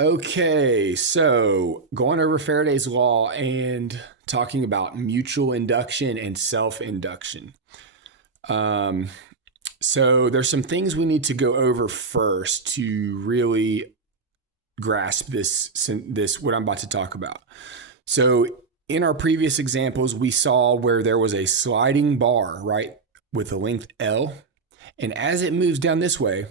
Okay, so going over Faraday's law and talking about mutual induction and self-induction. Um, so there's some things we need to go over first to really grasp this what I'm about to talk about. So in our previous examples, we saw where there was a sliding bar, right, with a length L, and as it moves down this way,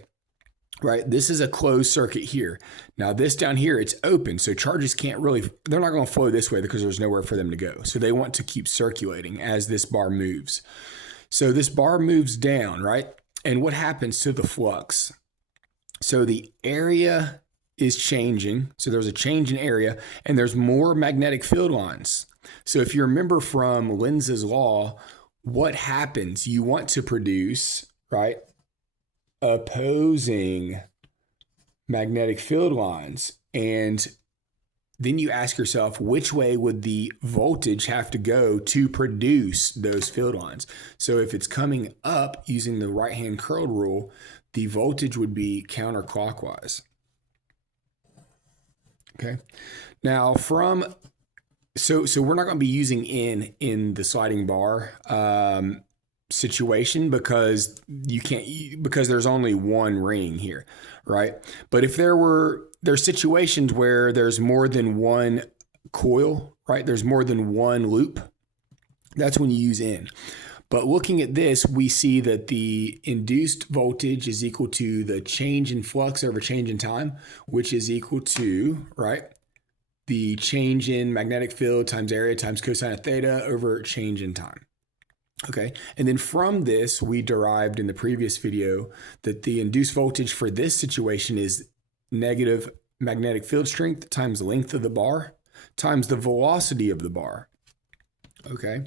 right? This is a closed circuit here. Now this down here, it's open. So charges can't really, they're not going to flow this way because there's nowhere for them to go. So they want to keep circulating as this bar moves. So this bar moves down, right? And what happens to the flux? So the area is changing. So there's a change in area and there's more magnetic field lines. So if you remember from Lenz's law, what happens? You want to produce, right, opposing magnetic field lines. And then you ask yourself, which way would the voltage have to go to produce those field lines? So if it's coming up using the right-hand curled rule, the voltage would be counterclockwise. Okay. Now so we're not going to be using in the sliding bar situation because because there's only one ring here, right? But if there's situations where there's more than one coil, right? There's more than one loop. That's when you use in. But looking at this, we see that the induced voltage is equal to the change in flux over change in time, which is equal to, right, the change in magnetic field times area times cosine of theta over change in time. Okay, and then from this, we derived in the previous video that the induced voltage for this situation is negative magnetic field strength times the length of the bar times the velocity of the bar. Okay,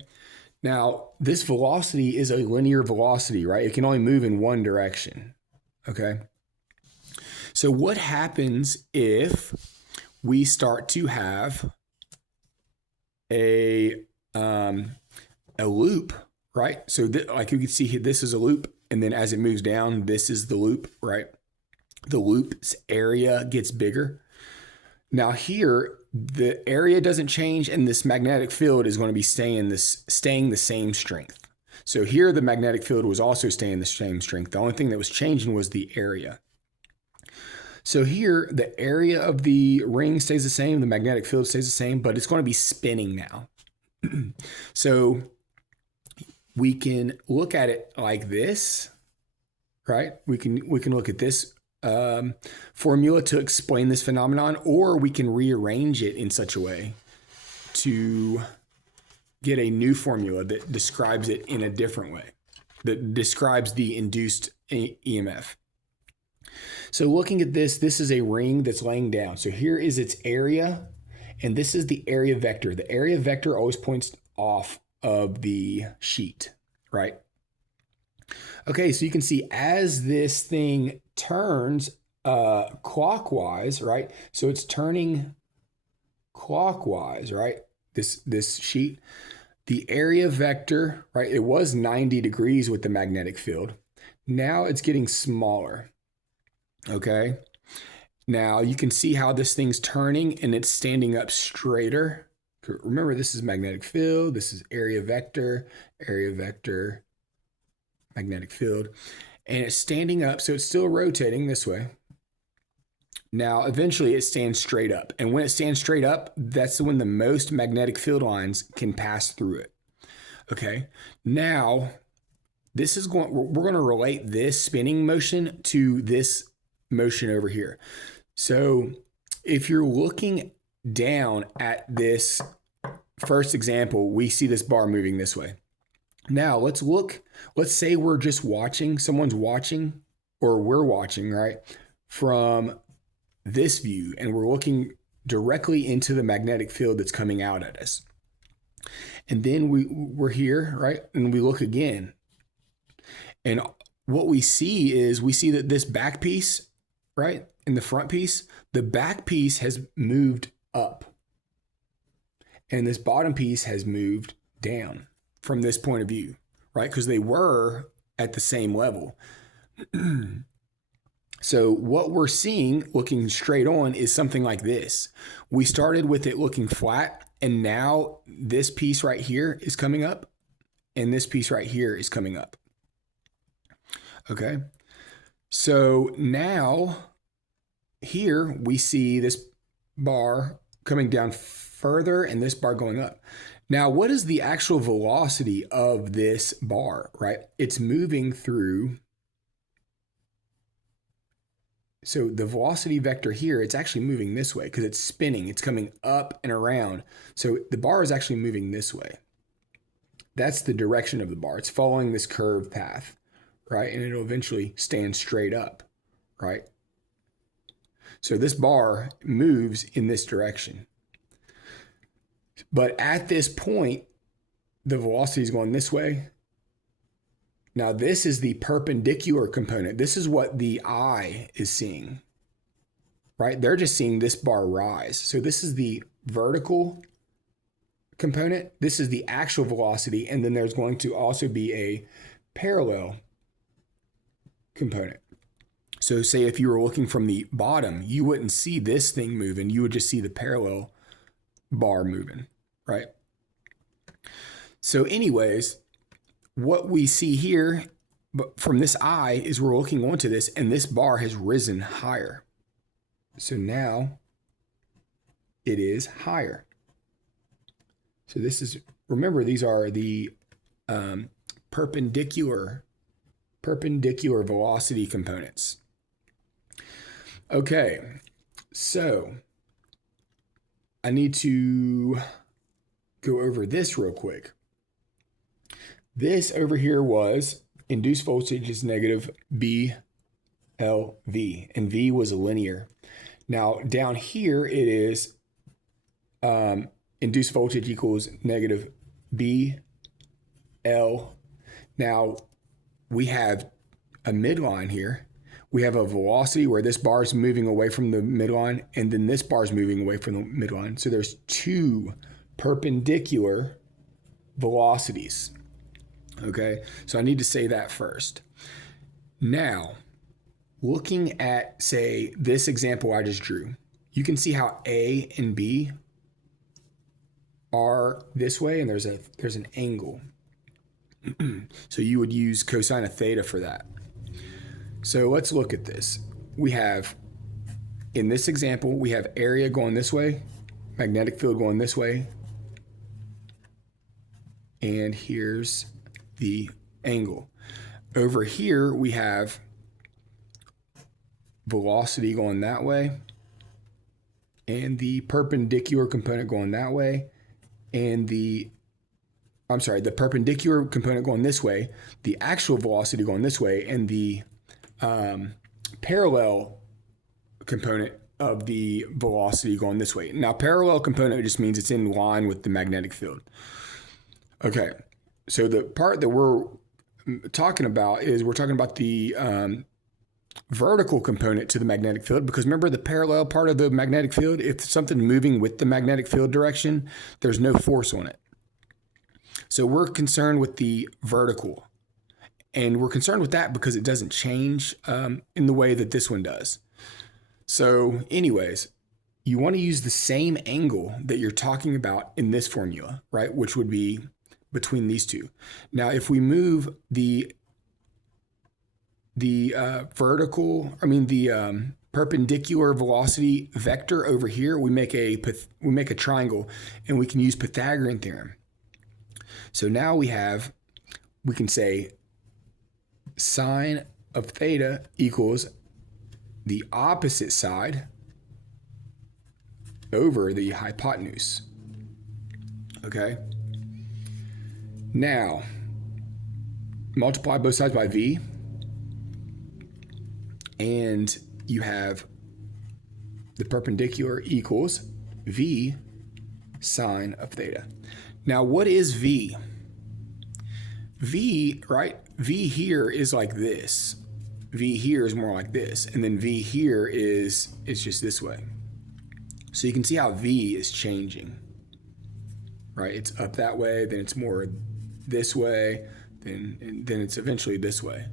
now this velocity is a linear velocity, right? It can only move in one direction. Okay, so what happens if we start to have a loop? Right? So like you can see here, this is a loop. And then as it moves down, this is the loop, right? The loop's area gets bigger. Now here, the area doesn't change and this magnetic field is going to be staying the same strength. So here the magnetic field was also staying the same strength. The only thing that was changing was the area. So here, the area of the ring stays the same, the magnetic field stays the same, but it's going to be spinning now. So we can look at it like this, right? We can look at this formula to explain this phenomenon, or we can rearrange it in such a way to get a new formula that describes it in a different way, that describes the induced EMF. So looking at this, this is a ring that's laying down. So here is its area, and this is the area vector. The area vector always points off of the sheet, right? Okay, so you can see as this thing turns clockwise, right? So it's turning clockwise, right? This sheet, the area vector, right? It was 90 degrees with the magnetic field. Now it's getting smaller, okay? Now you can see how this thing's turning and it's standing up straighter. Remember, this is magnetic field, this is area vector, magnetic field, and it's standing up, so it's still rotating this way. Now, eventually it stands straight up, and when it stands straight up, that's when the most magnetic field lines can pass through it. Okay, now we're going to relate this spinning motion to this motion over here. So if you're looking down at this first example, we see this bar moving this way. Now let's say we're just watching, someone's watching, or we're watching, right, from this view, and we're looking directly into the magnetic field that's coming out at us. And then we're here, right, and we look again. And what we see that this back piece, right, and the front piece, the back piece has moved up. And this bottom piece has moved down from this point of view, right? Because they were at the same level. So what we're seeing looking straight on is something like this. We started with it looking flat, and now this piece right here is coming up, and this piece right here is coming up. Okay. So now here we see this bar coming down further and this bar going up. Now, what is the actual velocity of this bar, right? It's moving through. So the velocity vector here, it's actually moving this way because it's spinning. It's coming up and around. So the bar is actually moving this way. That's the direction of the bar. It's following this curved path, right? And it'll eventually stand straight up, right? So this bar moves in this direction. But at this point, the velocity is going this way. Now this is the perpendicular component. This is what the eye is seeing, right? They're just seeing this bar rise. So this is the vertical component. This is the actual velocity. And then there's going to also be a parallel component. So say if you were looking from the bottom, you wouldn't see this thing moving. You would just see the parallel bar moving, right? So anyways, what we see here from this eye is we're looking onto this, and this bar has risen higher. So now it is higher. So this is, remember, these are the perpendicular velocity components. Okay, so I need to go over this real quick. This over here was induced voltage is negative BLV, and V was linear. Now down here it is induced voltage equals negative BL. Now we have a midline here. We have a velocity where this bar is moving away from the midline, and then this bar is moving away from the midline. So there's two perpendicular velocities. Okay, so I need to say that first. Now, looking at, say, this example I just drew, you can see how A and B are this way, and there's an angle. So you would use cosine of theta for that. So let's look at this. We have, in this example, we have area going this way, magnetic field going this way, and here's the angle. Over here, we have velocity going that way, and the perpendicular component going that way, and the perpendicular component going this way, the actual velocity going this way, and the parallel component of the velocity going this way. Now, parallel component just means it's in line with the magnetic field. Okay, so the part that we're talking about is we're talking about the vertical component to the magnetic field, because remember the parallel part of the magnetic field, if something's moving with the magnetic field direction, there's no force on it. So we're concerned with the vertical, and we're concerned with that because it doesn't change in the way that this one does. So anyways, you want to use the same angle that you're talking about in this formula, right? Which would be between these two. Now, if we move the perpendicular velocity vector over here, we make a triangle, and we can use Pythagorean theorem. So now we can say sine of theta equals the opposite side over the hypotenuse. Okay. Now, multiply both sides by V, and you have the perpendicular equals V sine of theta. Now, what is V? V, right? V here is like this. V here is more like this. And then V here is just this way. So you can see how V is changing, right? It's up that way, then it's more this way, then it's eventually this way,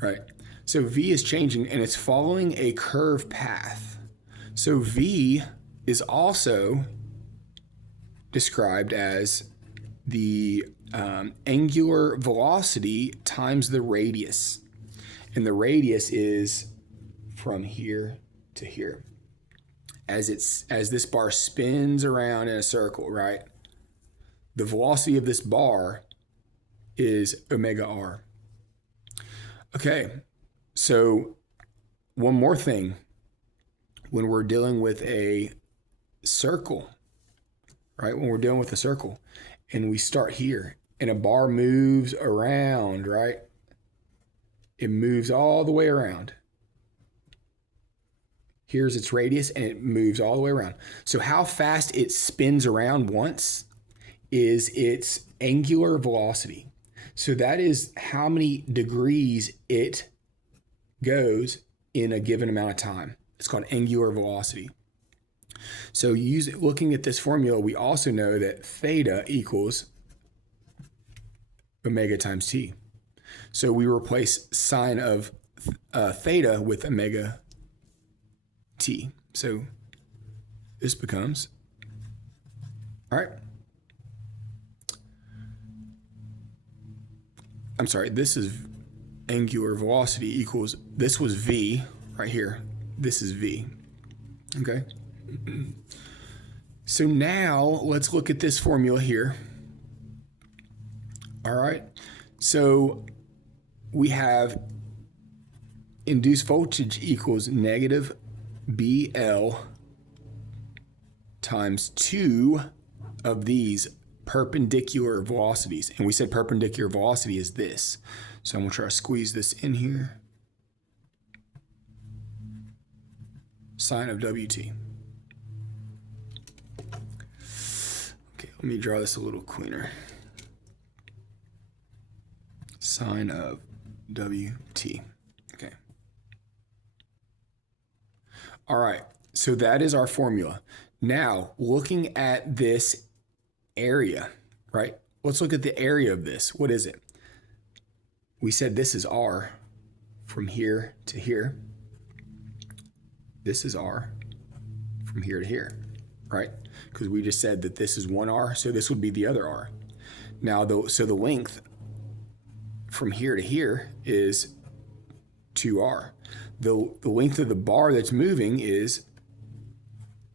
right? So V is changing and it's following a curve path. So V is also described as the angular velocity times the radius. And the radius is from here to here. As this bar spins around in a circle, right? The velocity of this bar is omega r. Okay, so one more thing. When we're dealing with a circle, right? When we're dealing with a circle and we start here and a bar moves around, right? It moves all the way around. Here's its radius and it moves all the way around. So how fast it spins around once is its angular velocity. So that is how many degrees it goes in a given amount of time. It's called angular velocity. So looking at this formula, we also know that theta equals omega times t. So we replace sine of theta with omega t. So this becomes, all right. I'm sorry, this is angular velocity equals, this was v right here. This is v, okay? So now let's look at this formula here. All right, so we have induced voltage equals negative BL times 2 of these perpendicular velocities. And we said perpendicular velocity is this. So I'm going to try to squeeze this in here. Sine of WT. Okay, let me draw this a little cleaner. Sine of WT. Okay. All right, so that is our formula. Now, looking at this area, right? Let's look at the area of this. What is it? We said this is R from here to here. This is R from here to here, right? Because we just said that this is one R, so this would be the other R. Now, so the length from here to here is 2R. The length of the bar that's moving is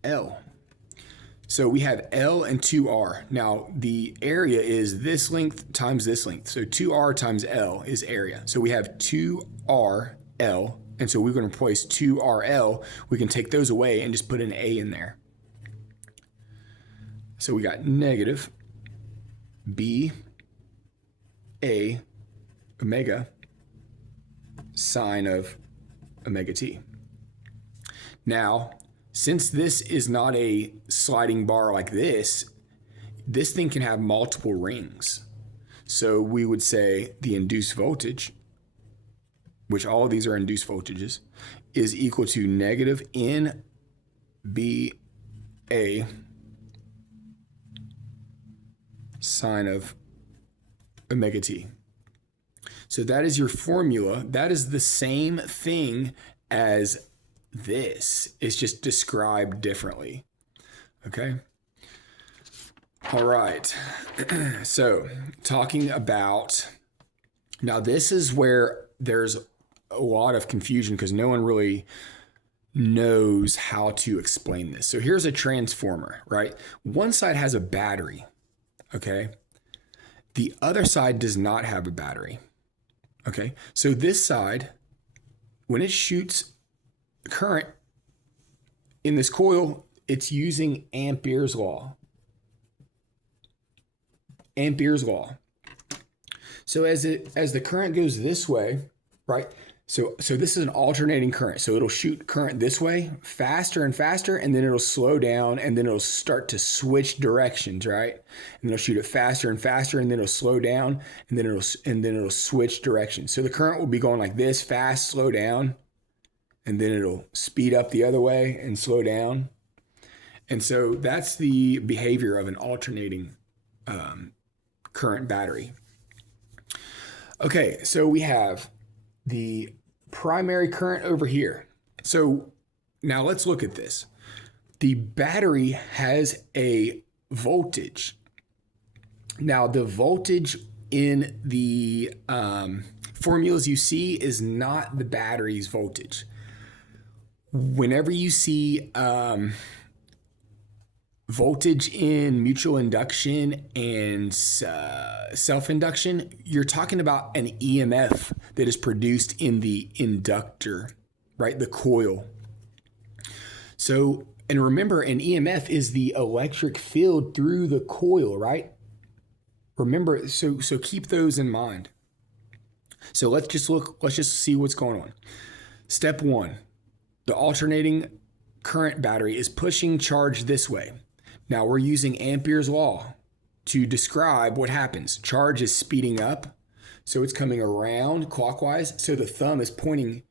L. So we have L and 2R. Now the area is this length times this length. So 2R times L is area. So we have 2RL. And so we're going to replace 2RL. We can take those away and just put an A in there. So we got negative B A omega sine of omega t. Now, since this is not a sliding bar like this thing can have multiple rings. So we would say the induced voltage, which all of these are induced voltages, is equal to negative NBA sine of omega t. So that is your formula. That is the same thing as this. It's just described differently. Okay? All right. So talking about, now this is where there's a lot of confusion because no one really knows how to explain this. So here's a transformer, right? One side has a battery, okay? The other side does not have a battery, okay? So this side, when it shoots current in this coil, it's using Ampere's law. Ampere's law. So as the current goes this way, right? So this is an alternating current. So it'll shoot current this way faster and faster, and then it'll slow down, and then it'll start to switch directions, right? And it'll shoot it faster and faster, and then it'll slow down, and then it'll switch directions. So the current will be going like this, fast, slow down, and then it'll speed up the other way and slow down. And so that's the behavior of an alternating current battery. Okay, so we have the primary current over here. So now let's look at this. The battery has a voltage. Now the voltage in the formulas you see is not the battery's voltage. Whenever you see voltage in mutual induction and self-induction, you're talking about an EMF that is produced in the inductor, right? The coil. So, and remember, an EMF is the electric field through the coil, right? Remember, so keep those in mind. So let's just see what's going on. Step one, the alternating current battery is pushing charge this way. Now we're using Ampere's law to describe what happens. Charge is speeding up, so it's coming around clockwise. So the thumb is pointing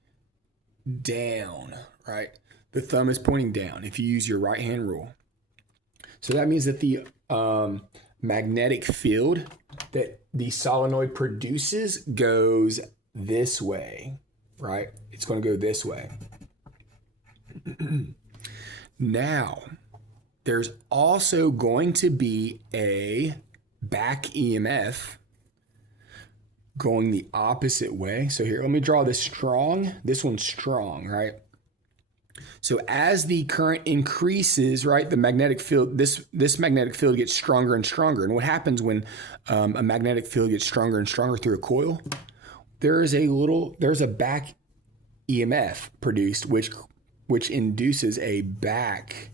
down, right? The thumb is pointing down if you use your right hand rule. So that means that the magnetic field that the solenoid produces goes this way, right? It's going to go this way. Now, there's also going to be a back EMF going the opposite way. So here, let me draw this strong. This one's strong, right? So as the current increases, right, the magnetic field, this magnetic field gets stronger and stronger. And what happens when a magnetic field gets stronger and stronger through a coil? There's a back EMF produced, which induces a back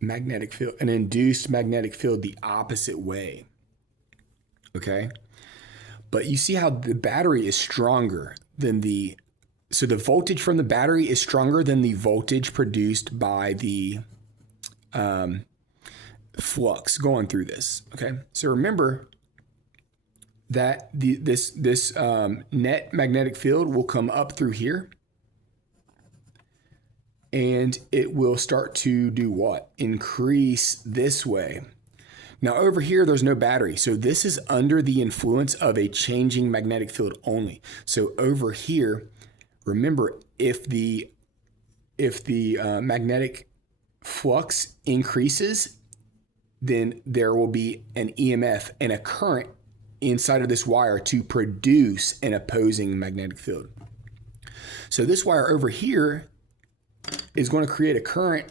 magnetic field, an induced magnetic field the opposite way. Okay? But you see how the battery is stronger than so the voltage from the battery is stronger than the voltage produced by the flux going through this. Okay? So remember that this net magnetic field will come up through here. And it will start to do what? Increase this way. Now over here, there's no battery. So this is under the influence of a changing magnetic field only. So over here, remember, if the magnetic flux increases, then there will be an EMF and a current inside of this wire to produce an opposing magnetic field. So this wire over here is going to create a current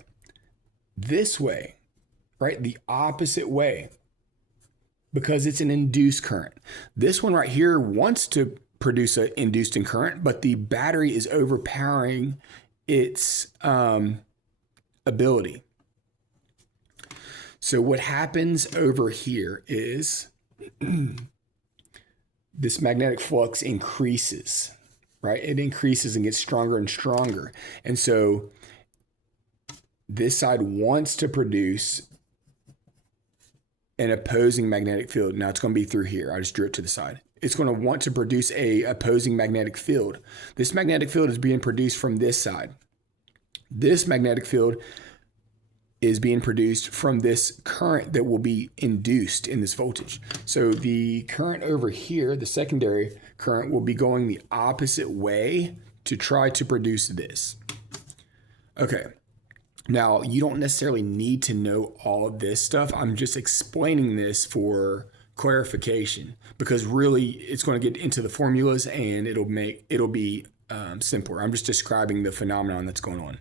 this way, right? The opposite way, because it's an induced current. This one right here wants to produce an induced current, but the battery is overpowering its ability. So what happens over here is this magnetic flux increases, right? It increases and gets stronger and stronger. And so this side wants to produce an opposing magnetic field. Now it's going to be through here. I just drew it to the side. It's going to want to produce a opposing magnetic field. This magnetic field is being produced from this side. This magnetic field is being produced from this current that will be induced in this voltage. So the current over here, the secondary current, will be going the opposite way to try to produce this. Okay. Now, you don't necessarily need to know all of this stuff. I'm just explaining this for clarification, because really it's going to get into the formulas and it'll be simpler. I'm just describing the phenomenon that's going on.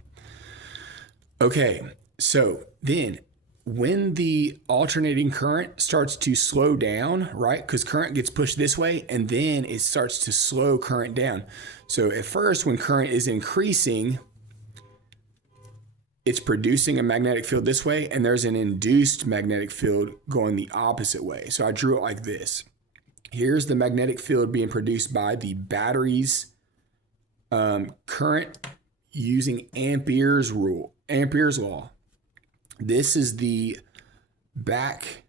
Okay, so then when the alternating current starts to slow down, right? Because current gets pushed this way and then it starts to slow current down. So at first, when current is increasing, it's producing a magnetic field this way, and there's an induced magnetic field going the opposite way. So I drew it like this. Here's the magnetic field being produced by the battery's current using Ampere's law. This is the back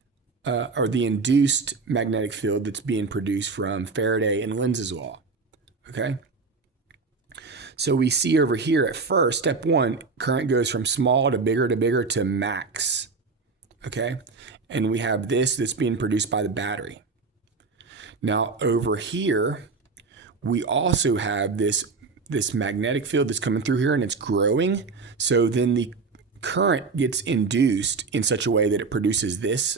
or the induced magnetic field that's being produced from Faraday and Lenz's law. Okay. So we see over here at first, step one, current goes from small to bigger to max. Okay. And we have this that's being produced by the battery. Now over here, we also have this magnetic field that's coming through here and it's growing. So then the current gets induced in such a way that it produces this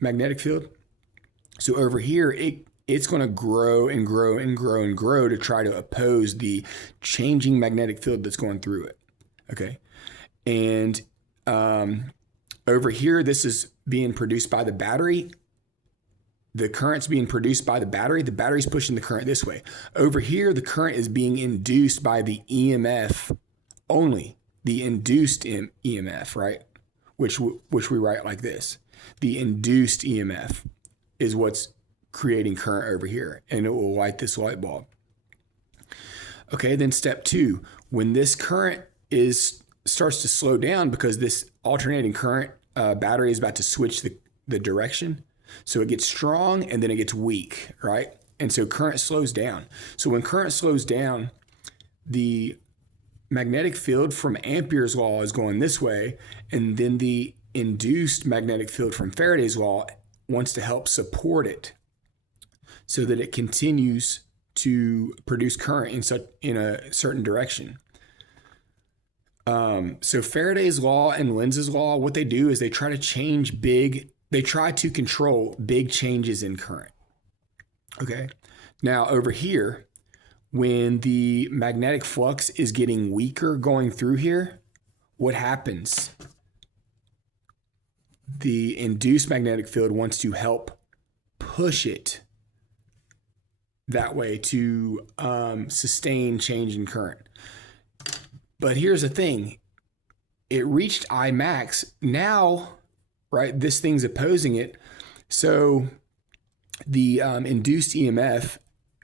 magnetic field. So over here, it's going to grow and grow and grow and grow to try to oppose the changing magnetic field that's going through it. Okay. And over here, this is being produced by the battery. The current's being produced by the battery. The battery's pushing the current this way. Over here, the current is being induced by the EMF only, the induced EMF, right? Which we write like this. The induced EMF is what's creating current over here, and it will light this light bulb. Okay, then step 2, when this current starts to slow down because this alternating current battery is about to switch the direction. So it gets strong and then it gets weak, right? And so current slows down. So when current slows down, the magnetic field from Ampere's law is going this way, and then the induced magnetic field from Faraday's law wants to help support it so that it continues to produce current in a certain direction. So Faraday's law and Lenz's law, what they do is they try to control big changes in current. Okay. Now over here, when the magnetic flux is getting weaker going through here, what happens? The induced magnetic field wants to help push it that way to sustain change in current. But here's the thing. It reached I max. Now, right, this thing's opposing it. So the induced EMF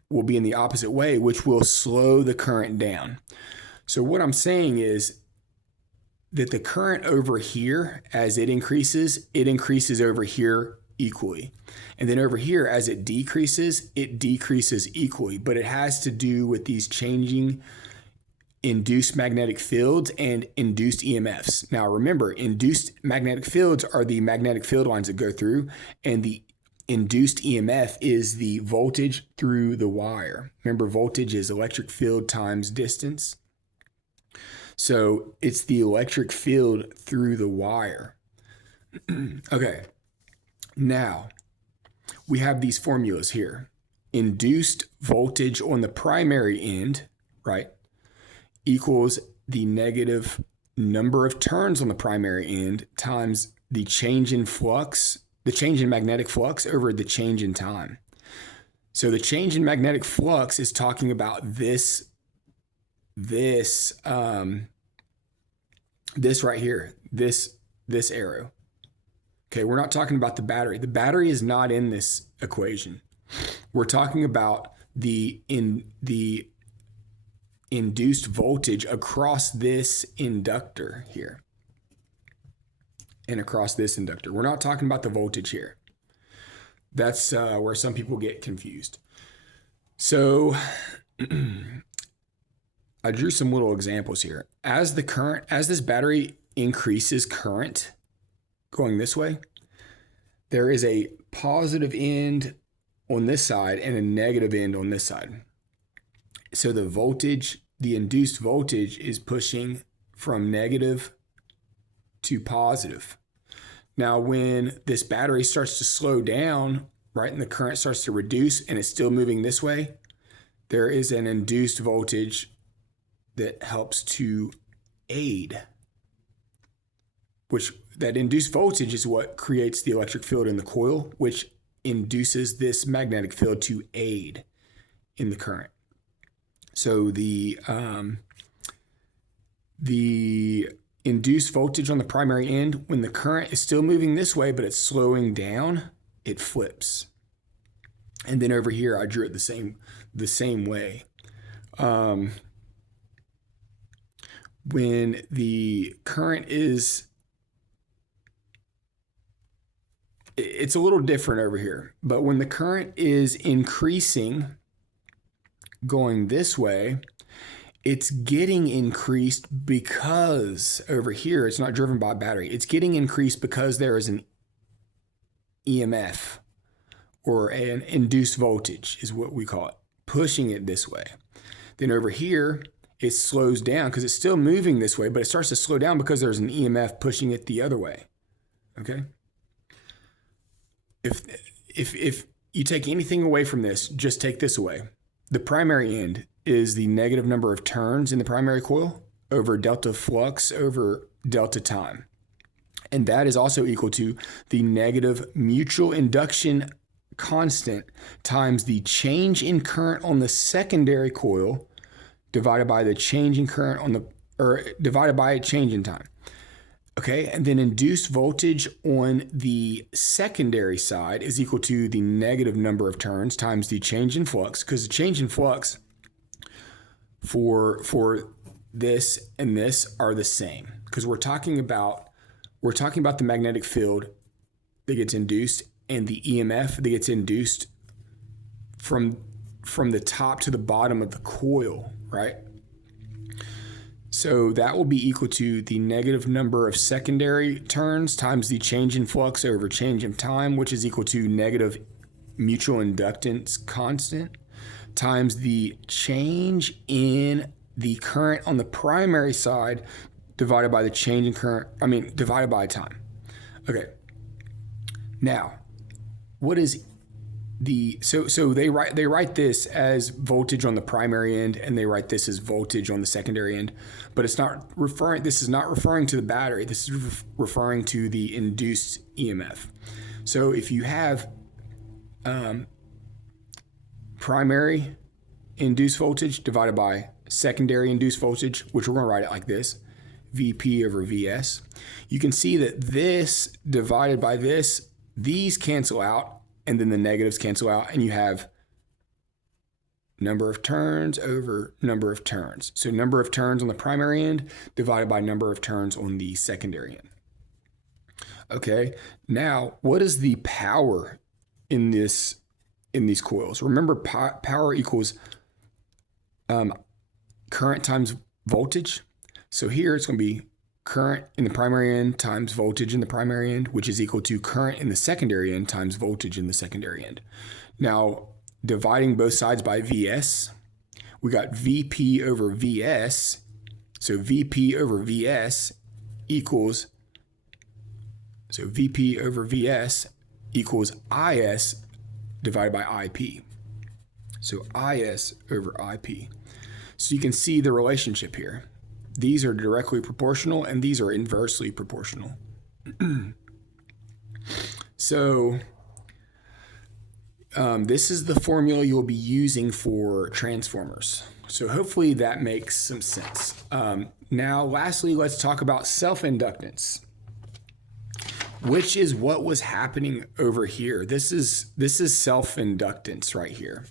will be in the opposite way, which will slow the current down. So what I'm saying is that the current over here, as it increases over here equally. And then over here, as it decreases equally. But it has to do with these changing induced magnetic fields and induced EMFs. Now remember, induced magnetic fields are the magnetic field lines that go through, and the induced EMF is the voltage through the wire. Remember, voltage is electric field times distance. So it's the electric field through the wire. Okay. Now we have these formulas here. Induced voltage on the primary end, right, equals the negative number of turns on the primary end times the change in flux, the change in magnetic flux over the change in time. So the change in magnetic flux is talking about this right here, this arrow. Okay, we're not talking about the battery. The battery is not in this equation. We're talking about the induced voltage across this inductor here and across this inductor. We're not talking about the voltage here. That's where some people get confused. So I drew some little examples here. As this battery increases current going this way, there is a positive end on this side and a negative end on this side. So the induced voltage is pushing from negative to positive. Now, when this battery starts to slow down, right, and the current starts to reduce and it's still moving this way, there is an induced voltage that helps to aid, which that induced voltage is what creates the electric field in the coil, which induces this magnetic field to aid in the current. So the induced voltage on the primary end, when the current is still moving this way, but it's slowing down, it flips. And then over here, I drew it the same way. When the current it's a little different over here, but when the current is increasing going this way, it's getting increased because over here, it's not driven by a battery. It's getting increased because there is an EMF or an induced voltage is what we call it. pushing it this way. Then over here, it slows down because it's still moving this way, but it starts to slow down because there's an EMF pushing it the other way. Okay? If you take anything away from this, just take this away. The primary end is the negative number of turns in the primary coil over delta flux over delta time. And that is also equal to the negative mutual induction constant times the change in current on the secondary coil divided by the change in current on the, or divided by a change in time. Okay, and then induced voltage on the secondary side is equal to the negative number of turns times the change in flux, because the change in flux for this and this are the same, because we're talking about the magnetic field that gets induced and the EMF that gets induced from the top to the bottom of the coil, right? So that will be equal to the negative number of secondary turns times the change in flux over change in time, which is equal to negative mutual inductance constant times the change in the current on the primary side divided by the change in current, divided by time. Okay. Now, what is so they write this as voltage on the primary end and they write this as voltage on the secondary end, but this is not referring to the battery. This is referring to the induced EMF. So if you have primary induced voltage divided by secondary induced voltage, which we're going to write it like this, VP over VS, you can see that this divided by this, these cancel out, and then the negatives cancel out, and you have number of turns over number of turns. So number of turns on the primary end divided by number of turns on the secondary end. Okay, now what is the power in these coils? Remember, power equals current times voltage. So here it's going to be current in the primary end times voltage in the primary end, which is equal to current in the secondary end times voltage in the secondary end. Now, dividing both sides by VS, we got VP over VS. So VP over VS equals IS divided by IP. So IS over IP. So you can see the relationship here. These are directly proportional and these are inversely proportional. So this is the formula you'll be using for transformers. So hopefully that makes some sense. Now, lastly, let's talk about self-inductance, which is what was happening over here. This is self-inductance right here.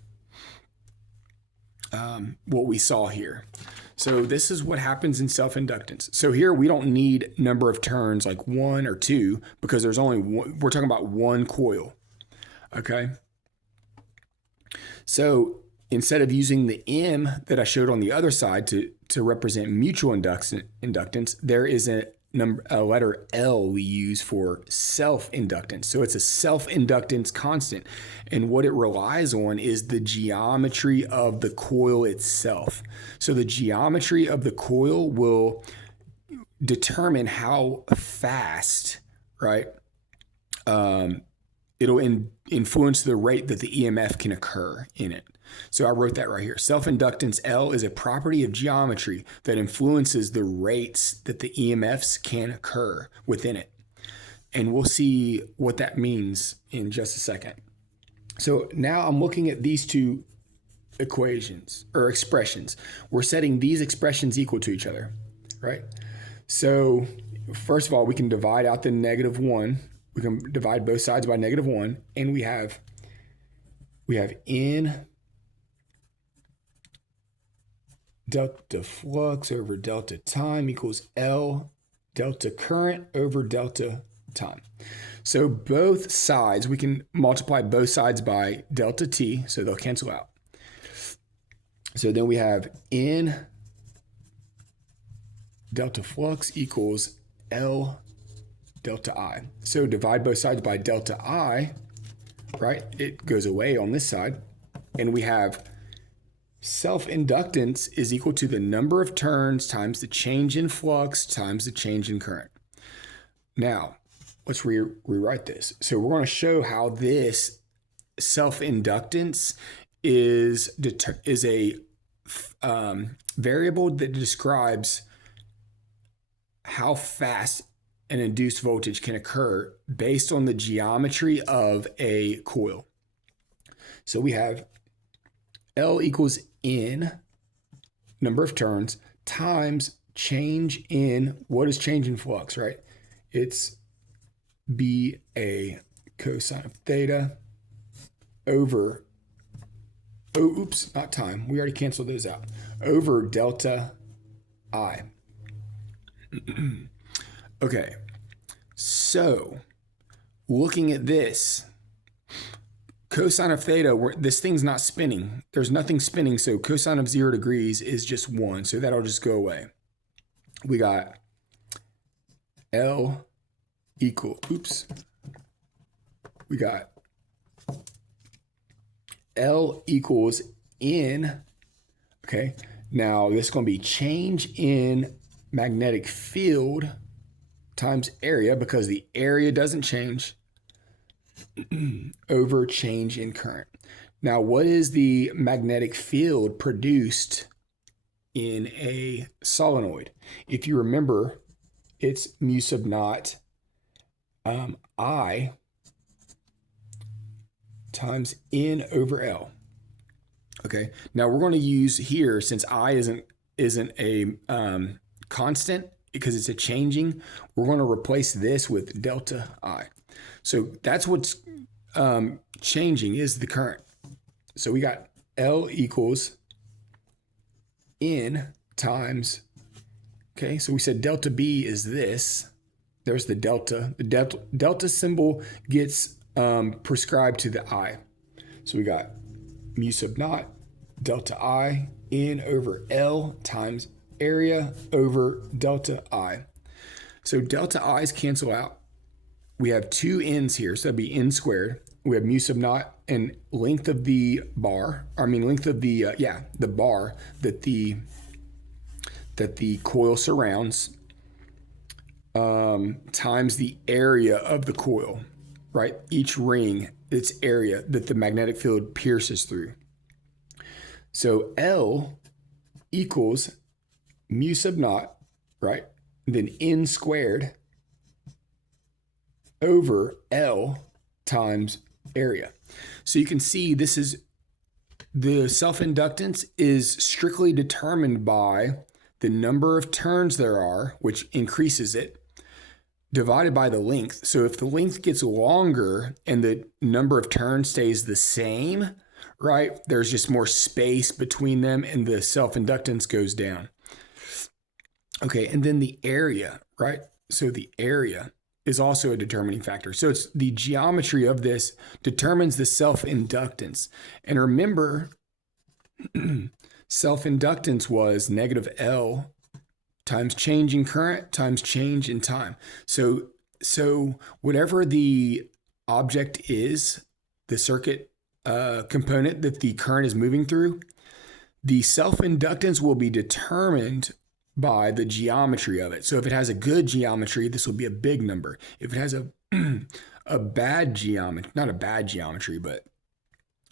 What we saw here. So this is what happens in self-inductance. So here we don't need number of turns like 1 or 2 because there's only one, we're talking about one coil. Okay. So instead of using the M that I showed on the other side to represent mutual inductance, there is a letter L we use for self-inductance. So it's a self-inductance constant. And what it relies on is the geometry of the coil itself. So the geometry of the coil will determine how fast, right? It'll influence the rate that the EMF can occur in it. So I wrote that right here. Self-inductance L is a property of geometry that influences the rates that the EMFs can occur within it. And we'll see what that means in just a second. So now I'm looking at these two equations or expressions. We're setting these expressions equal to each other, right? So first of all, we can divide out the -1. We can divide both sides by -1, and we have N delta flux over delta time equals L delta current over delta time. So both sides, we can multiply both sides by delta T, so they'll cancel out. So then we have N delta flux equals L delta I. So divide both sides by delta I, right? It goes away on this side. And we have self-inductance is equal to the number of turns times the change in flux times the change in current. Now, let's rewrite this. So we're going to show how this self-inductance is a variable that describes how fast an induced voltage can occur based on the geometry of a coil. So we have L equals N, number of turns, times change in, what is change in flux, right? It's BA cosine of theta over, not time. We already canceled those out. Over delta I. Okay, so looking at this, cosine of theta, this thing's not spinning. There's nothing spinning, so cosine of 0 degrees is just 1, so that'll just go away. We got L equal, we got L equals N, okay? Now, this is going to be change in magnetic field times area, because the area doesn't change, over change in current. Now, what is the magnetic field produced in a solenoid? If you remember, it's mu sub naught I times N over L. Okay, now we're going to use here, since I isn't a constant, because it's a changing, we're going to replace this with delta I. So that's what's changing, is the current. So we got L equals N times, okay, so we said delta B is this. There's the delta. The delta symbol gets prescribed to the I. So we got mu sub naught delta I N over L times area over delta I. So delta I's cancel out. We have two N's here, so that'd be N squared. We have mu sub naught and length of the bar, length of the, the bar that the coil surrounds, times the area of the coil, right? Each ring, its area that the magnetic field pierces through. So L equals mu sub naught, right? Then N squared over L times area. So you can see this is, the self-inductance is strictly determined by the number of turns there are, which increases it, divided by the length. So if the length gets longer and the number of turns stays the same, right, there's just more space between them and the self-inductance goes down. Okay, and then the area, right? So the area is also a determining factor. So it's the geometry of this determines the self-inductance. And remember, self-inductance was negative L times change in current times change in time. So whatever the object is, the circuit component that the current is moving through, the self-inductance will be determined by the geometry of it. So if it has a good geometry, this will be a big number. If it has a bad geometry, not a bad geometry, but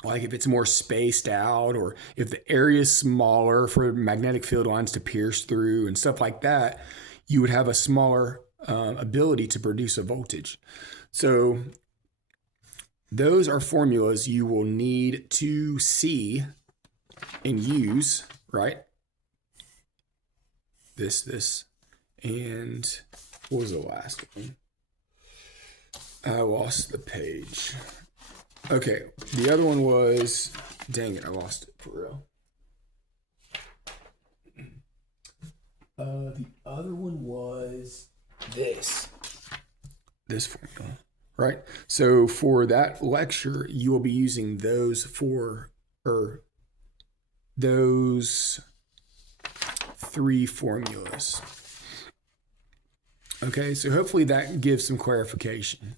like if it's more spaced out, or if the area is smaller for magnetic field lines to pierce through and stuff like that, you would have a smaller ability to produce a voltage. So those are formulas you will need to see and use, right? This, and what was the last one? I lost the page. Okay, the other one was, dang it, I lost it for real. The other one was this formula, right? So for that lecture, you will be using those those three formulas. Okay, so hopefully that gives some clarification.